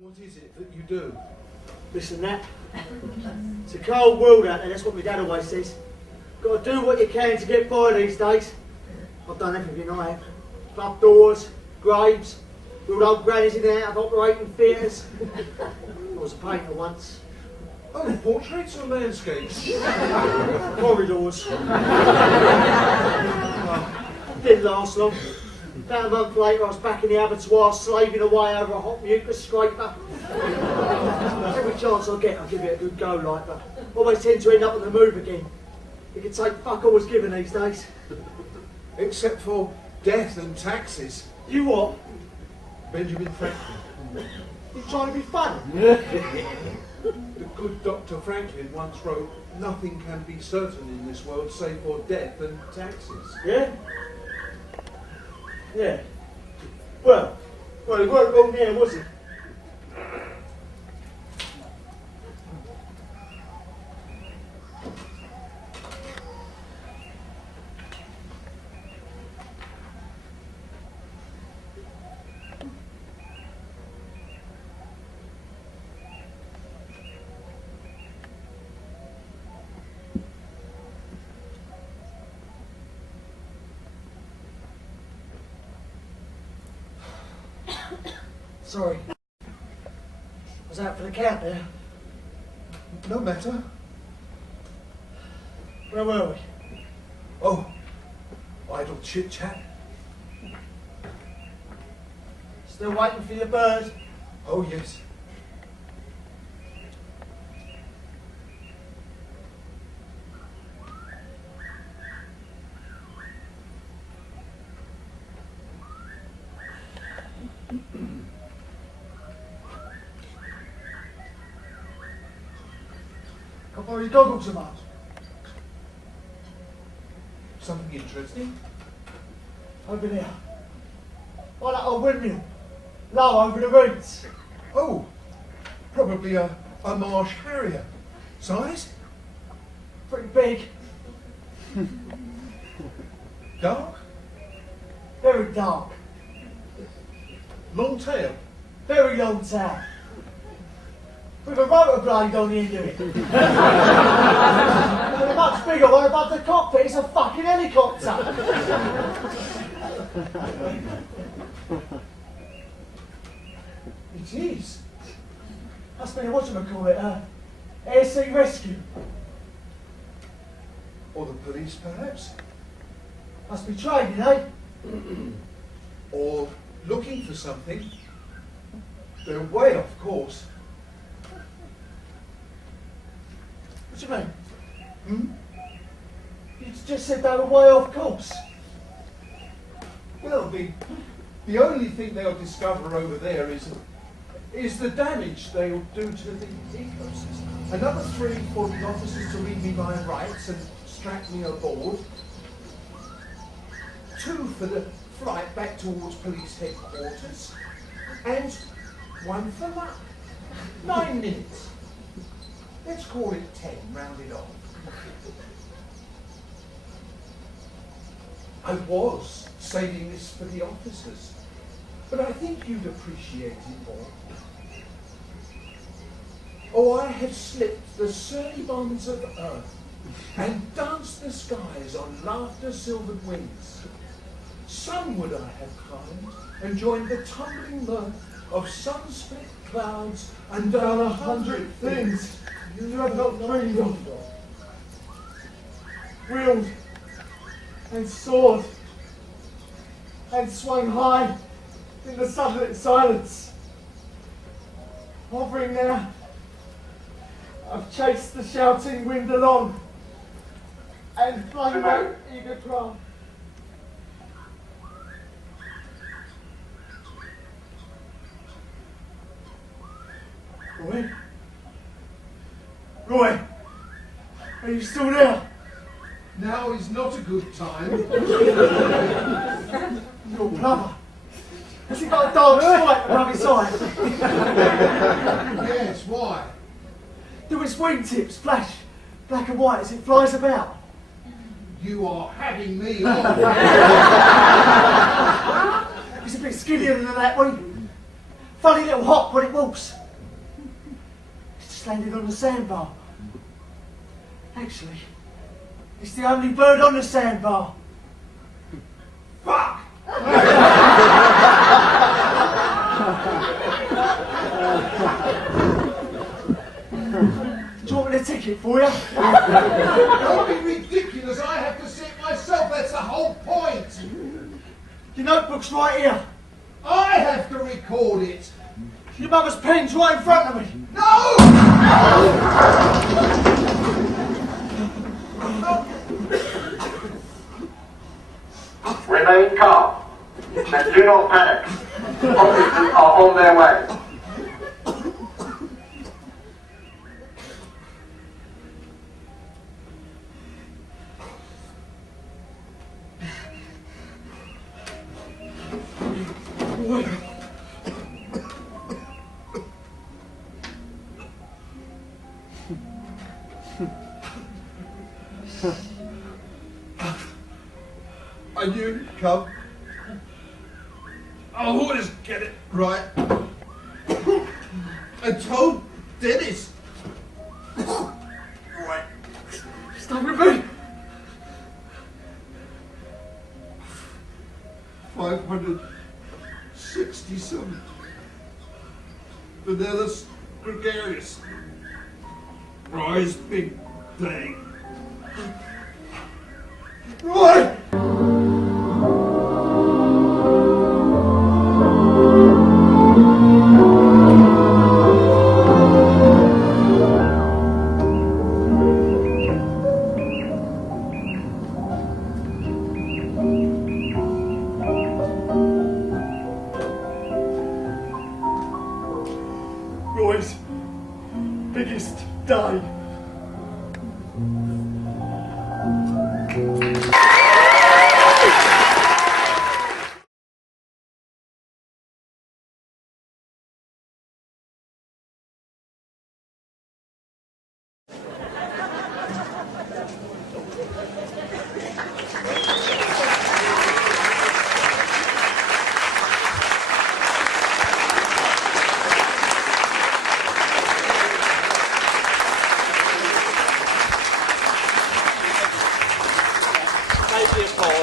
What is it that you do? Listen, Nat. It's a cold world out there, that's what my dad always says. Got to do what you can to get by these days. I've done everything I have. Club doors, graves, built old grannies in and out of operating theatres. I was a painter once. Oh, portraits or landscapes? Corridors. Didn't last long. About a month later I was back in the abattoir slaving away over a hot mucus scraper. Every chance I get I give it a good go like, but always tend to end up on the move again. You can take fuck all was given these days. Except for death and taxes. You what? Benjamin Franklin. You trying to be funny? The good Dr. Franklin once wrote, "Nothing can be certain in this world save for death and taxes." Yeah? Yeah. Well, he weren't wrong there, was he? Sorry. I was out for the count there. No matter. Where were we? Oh, idle chit-chat. Still waiting for your bird? Oh, yes. Got borrow your goggles a much? Something interesting? Over there. On that old windmill. Low over the reeds. Oh, probably a marsh harrier. Size? Pretty big. Dark? Very dark. Long tail? Very long tail. With a rotor blade on the end of it. And a much bigger one above the cockpit. It's a fucking helicopter. It is. Must be a whatchamacallit, air sea rescue. Or the police, perhaps? Must be training, eh? Or looking for something. They're way off course. What do you mean? Hmm? You just said they were way off course. Well, the only thing they'll discover over there is the damage they'll do to the ecosystem. Another 3 for the officers to read me my rights and strap me aboard. 2 for the flight back towards police headquarters. And 1 for luck. 9 minutes. Let's call it 10, rounded off. I was saving this for the officers, but I think you'd appreciate it more. Oh, I have slipped the surly bonds of earth and danced the skies on laughter-silvered wings. Some would I have climbed and joined the tumbling mirth of sun-split clouds and done 100 things you have not dreamed of. Wheeled and soared and swung high in the sunlit silence. Hovering now, I've chased the shouting wind along and flung back eager cry. Roy? Roy? Are you still there? Now is not a good time. Your Plover. Has he got a dark stripe above his eye? Yes, why? Do its wingtips flash black and white as it flies about? You are having me on. He's a bit skinnier than that wing. Funny little hop when it walks. It's just landed on the sandbar. Actually, it's the only bird on the sandbar. Fuck! Do you want me to ticket for you? Don't be ridiculous, I have to see it myself, that's the whole point. Your notebook's right here. I have to record it. Your mother's pen's right in front of me. No! Remain calm and do not panic. Officers are on their way. I knew it'd come. I'll always get it right. I told Dennis. Right. Stay with me. 567. Vanillus gregarious. Rise big day. Right. Roy's biggest day.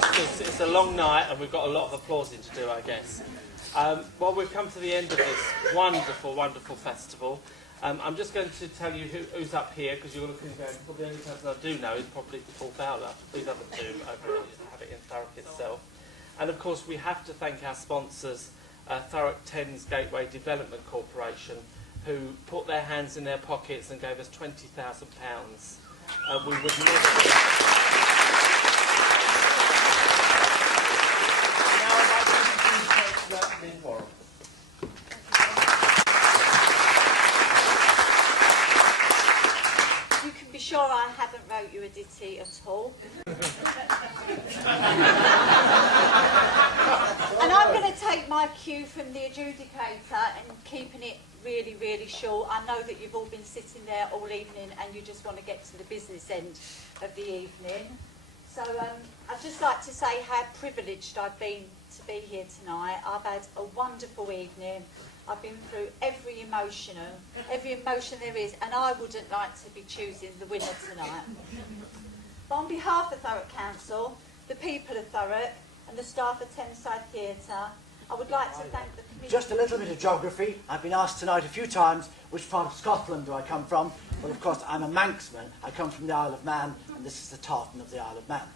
Because it's a long night and we've got a lot of applausing to do, I guess. Well, we've come to the end of this wonderful, wonderful festival. I'm just going to tell you who's up here, because you're looking going, well, the only person I do know is probably Paul Fowler. These other two over have it in Thurrock itself. And of course, we have to thank our sponsors, Thurrock Thames Gateway Development Corporation, who put their hands in their pockets and gave us £20,000. We would never... You can be sure I haven't wrote you a ditty at all. And I'm going to take my cue from the adjudicator and keeping it really, really short. I know that you've all been sitting there all evening and you just want to get to the business end of the evening. So I'd just like to say how privileged I've been to be here tonight. I've had a wonderful evening. I've been through every emotion there is, and I wouldn't like to be choosing the winner tonight. But on behalf of Thurrock Council, the people of Thurrock and the staff of Thameside Theatre, I would like to thank the committee. Just a little bit of geography. I've been asked tonight a few times which part of Scotland do I come from. Well, of course, I'm a Manxman. I come from the Isle of Man, and this is the tartan of the Isle of Man.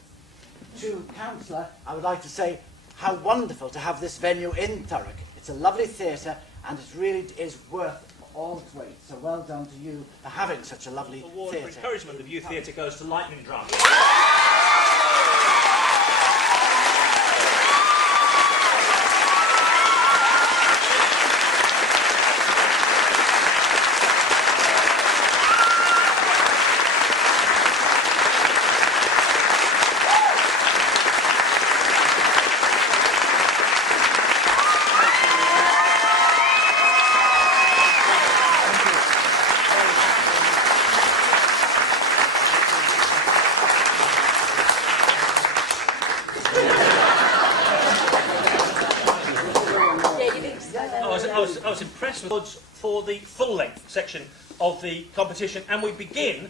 To Councillor, I would like to say how wonderful to have this venue in Thurrock. It's a lovely theatre, and it really is worth all its weight. So well done to you for having such a lovely theatre. Award for encouragement of youth theatre goes to Lightning Drum. was impressed with odds for the full-length section of the competition, and we begin,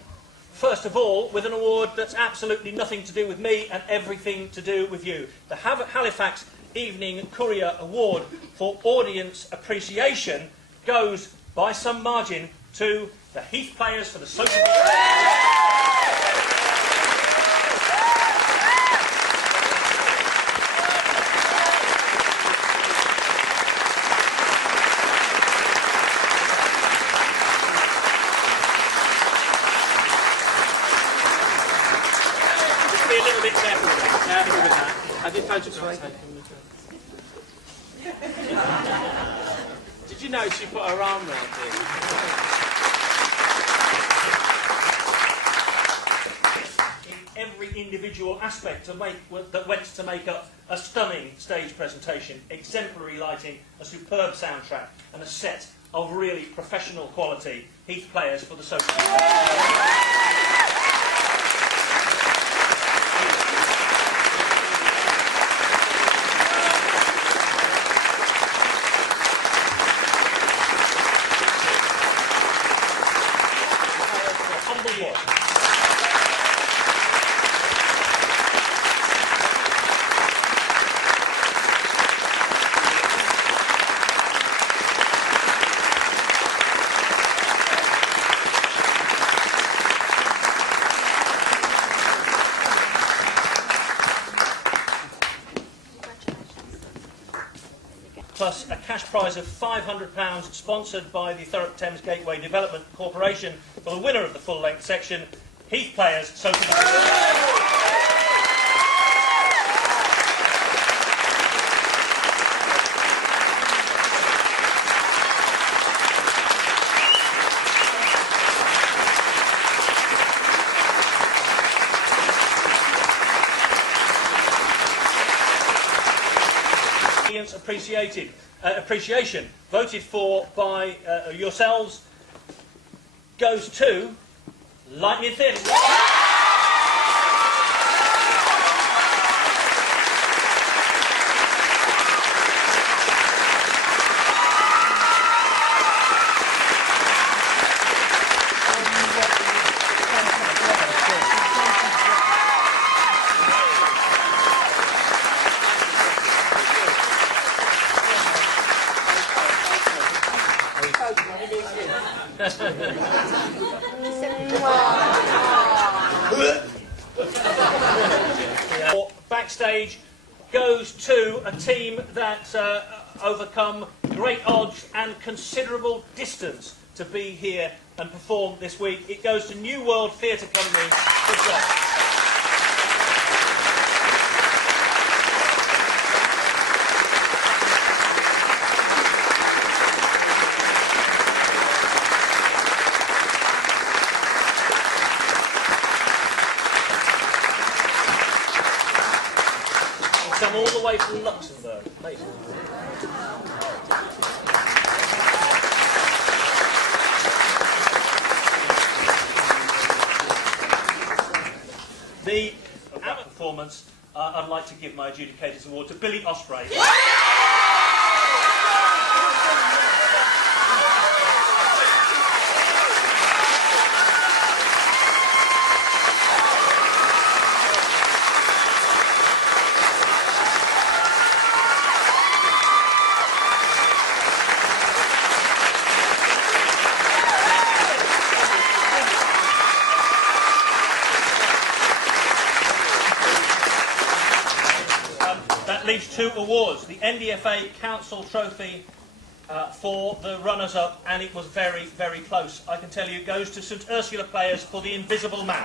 first of all, with an award that's absolutely nothing to do with me and everything to do with you. The Halifax Evening Courier Award for Audience Appreciation goes, by some margin, to the Heath players for the Sociable. Be a little bit careful with that. Have you photographs taken? Did you notice she put her arm round it? In every individual aspect that went to make up a stunning stage presentation, exemplary lighting, a superb soundtrack, and a set of really professional quality Heath players for the Sociable. Plus a cash prize of £500 sponsored by the Thurrock Thames Gateway Development Corporation for the winner of the full-length section, Heath players, Sociable. Appreciation voted for by yourselves goes to Lightning Theatre. Backstage goes to a team that overcome great odds and considerable distance to be here and perform this week. It goes to New World Theatre Company. Good job. Come all the way from Luxembourg. Amazing. The performance, I'd like to give my Adjudicators Award to Billy Osprey. Leaves two awards. The NDFA Council Trophy for the runners-up, and it was very, very close. I can tell you it goes to St Ursula players for The Invisible Man.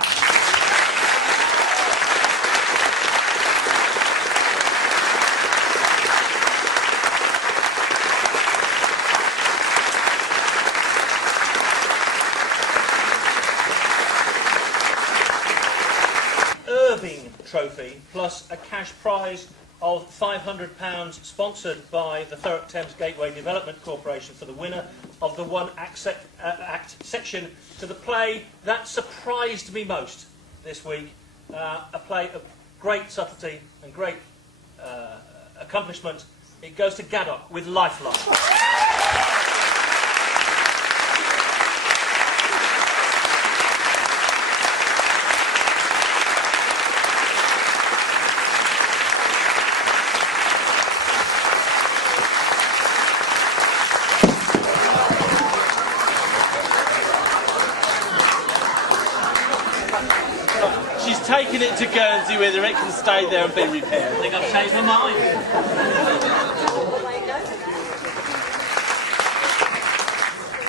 Irving Trophy plus a cash prize of £500 sponsored by the Thurrock Thames Gateway Development Corporation for the winner of the one act section to the play that surprised me most this week. A play of great subtlety and great accomplishment. It goes to Gaddock with Lifeline. She's taken it to Guernsey where it can stay there and be repaired. I think I've changed my mind.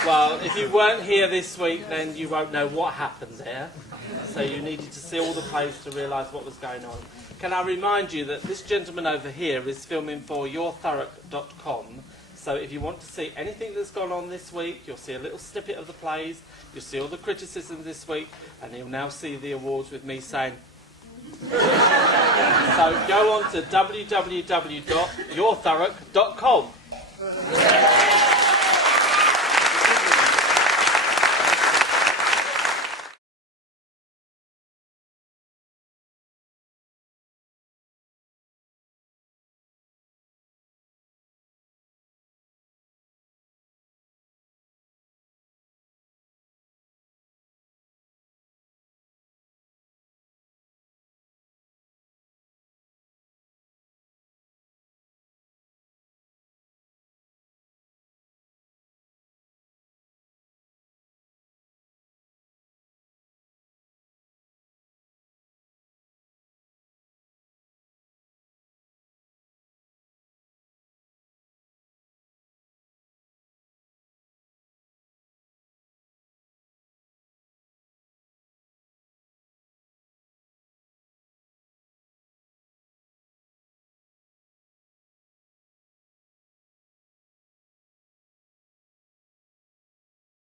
Well, if you weren't here this week, then you won't know what happened there. So you needed to see all the plays to realise what was going on. Can I remind you that this gentleman over here is filming for yourthurrock.com. So if you want to see anything that's gone on this week, you'll see a little snippet of the plays, you'll see all the criticisms this week, and you'll now see the awards with me saying... So go on to www.yourthurrock.com.